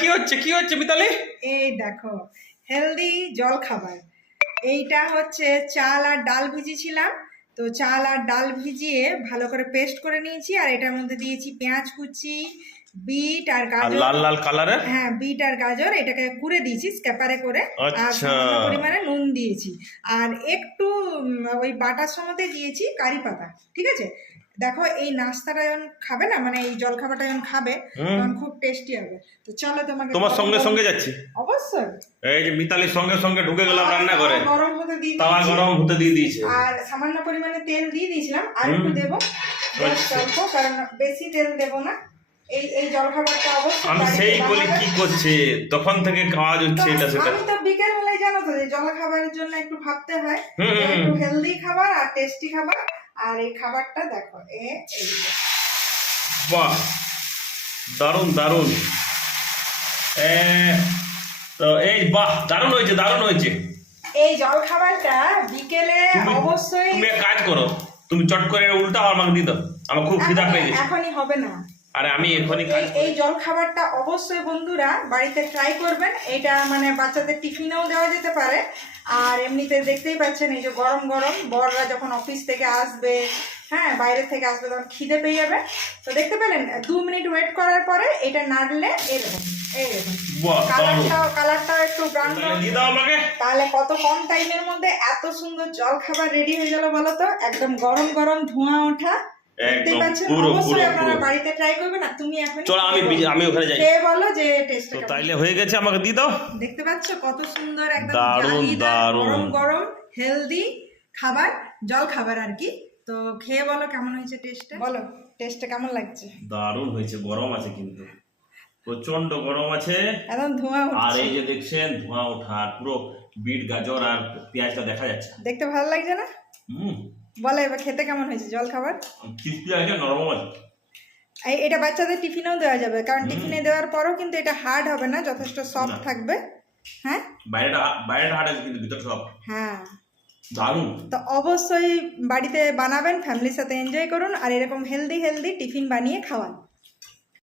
কি হচ্ছে মিতালি? এই দেখো হেলদি জল খাবার। এইটা হচ্ছে চাল আর ডাল ভিজিয়েছিলাম, তো চাল আর ডাল ভিজিয়ে ভালো করে পেস্ট করে নিয়েছি, আর এটার মধ্যে দিয়েছি পেঁয়াজ কুচি, বিট আর গাজর। লাল লাল কালারের? হ্যাঁ, বিট আর গাজর এটাকে কুড়ে দিয়েছি স্ক্যাপারে করে। আর আচ্ছা, সামান্য পরিমাণে নুন দিয়েছি, আর একটু ওই বাটার সময়তে দিয়েছি কারি পাতা। ঠিক আছে, দেখো এই নাস্তাটা যখন খাবে না, মানে এই জল খাবারটা যখন খাবে তখন খুব টেস্টি হবে। তো চলো তোমার সঙ্গে সঙ্গে যাচ্ছি। অবশ্যই। এই যে মিতালির সঙ্গে সঙ্গে ঢুকে গেলাম রান্না করে। গরম হতে দিয়ে তাওয়া গরম হতে দিয়ে দিয়েছে, আর সামান্য পরিমাণে তেল দিয়ে দিয়েছিলাম, আর একটু দেবো অল্প, কারণ বেশি তেল দেবো না। এই জলখাবারটা অবশ্যই আমি সেই বলি কি করছে, তখন থেকে কাজ হচ্ছে এটা সেটা। আমি তো বিকেল হলে জানো তো যে জলখাবারের জন্য একটু ভাবতে হয়, একটু হেলদি খাবার আর টেস্টি খাবার। আর এই খাবারটা দেখো এই বাহ, দারুন দারুন। তো এই বাহ, দারুন হয়েছে দারুন হয়েছে। এই জলখাবারটা বিকেলে অবশ্যই। তুমি এক কাজ করো, তুমি চট করে উল্টা আমাকে দিয়ে দাও, আমার খুব খিদা পেয়ে গেছে। এখনই হবে না, আরে আমি এখনই এই জল খাবারটা অবশ্যই বন্ধুরা বাড়িতে ট্রাই করবেন। এটা মানে বাচ্চাদের টিফিনেও দেওয়া যেতে পারে, আর এমনিতে দেখতেই পাচ্ছেন এই যে গরম গরম বড়রা যখন অফিস থেকে আসবে, হ্যাঁ বাইরে থেকে আসবে, তখন খিদে পেয়ে যাবে। তো দেখতে পেলেন 2 মিনিট ওয়েট করার পরে এটা নাড়লে এরকম কালারটাও একটু ব্রাউন দিয়ে দাও আমাকে। তাহলে কত কম টাইমের মধ্যে এত সুন্দর জল খাবার রেডি হয়ে গেল বলো তো, একদম গরম গরম ধোঁয়া ওঠা। দেখতেই পাচ্ছেন, অবশ্যই আপনারা বাড়িতে ট্রাই করবেন। আর তুমি এখন চলো আমি ওখানে যাই, খেয়ে বলো যে টেস্ট তো তাইলে হয়ে গেছে, আমাকে দিয়ে দাও। দেখতে পাচ্ছ কত সুন্দর একদম দারুন দারুন গরম গরম হেলদি খাবার, জল খাবার আর কি। তো খেয়ে বলো কেমন হয়েছে টেস্টটা, বলো টেস্টটা কেমন লাগছে। দারুন হয়েছে, গরম আছে কিন্তু প্রচন্ড গরম আছে, একদম ধোঁয়া আর উঠছে। এই যে দেখছেন ধোঁয়া ওঠা, আর পুরো বিট গাজর আর পেঁয়াজটা দেখা যাচ্ছে, দেখতে ভালো লাগছে না? বলো এবার খেতে কেমন হয়েছে জল খাবার? ক্রিসপি আছে, নরম আছে। এটা বাচ্চাদের টিফিনেও দেওয়া যাবে, কারণ টিফিনে দেওয়ার পরও কিন্তু এটা হার্ড হবে না, যথেষ্ট সফট থাকবে। হ্যাঁ, বাইরেটা হার্ড আছে কিন্তু ভিতর সব। হ্যাঁ, দারুন। তো অবশ্যই বাড়িতে বানাবেন, ফ্যামিলির সাথে এনজয় করুন, আর এরকম হেলদি টিফিন বানিয়ে খাওয়ান।